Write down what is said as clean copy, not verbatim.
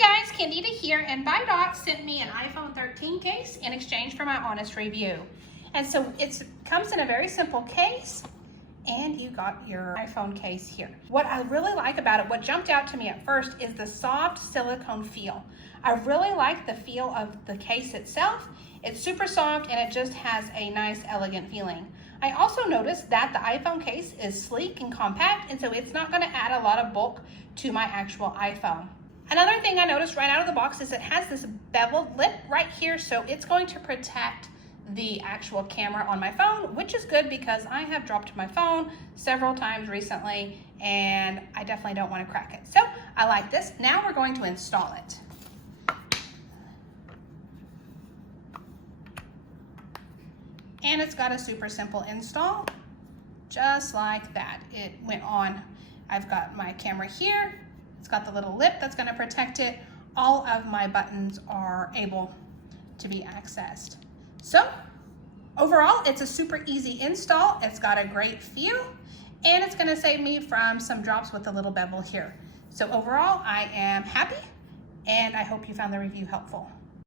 guys, Candida here, and BUYDOT sent me an iPhone 13 case in exchange for my honest review. And so it comes in a very simple case, and you got your iPhone case here. What I really like about it, what jumped out to me at first, is the soft silicone feel. I really like the feel of the case itself. It's super soft and it just has a nice, elegant feeling. I also noticed that the iPhone case is sleek and compact, and so it's not going to add a lot of bulk to my actual iPhone. Another thing I noticed right out of the box is it has this beveled lip right here, so it's going to protect the actual camera on my phone, which is good because I have dropped my phone several times recently and I definitely don't want to crack it. So I like this. Now we're going to install it. And it's got a super simple install, just like that. It went on. I've got my camera here. It's got the little lip that's going to protect it. All of my buttons are able to be accessed. So overall, it's a super easy install. It's got a great feel, and it's going to save me from some drops with the little bevel here. So overall, I am happy, and I hope you found the review helpful.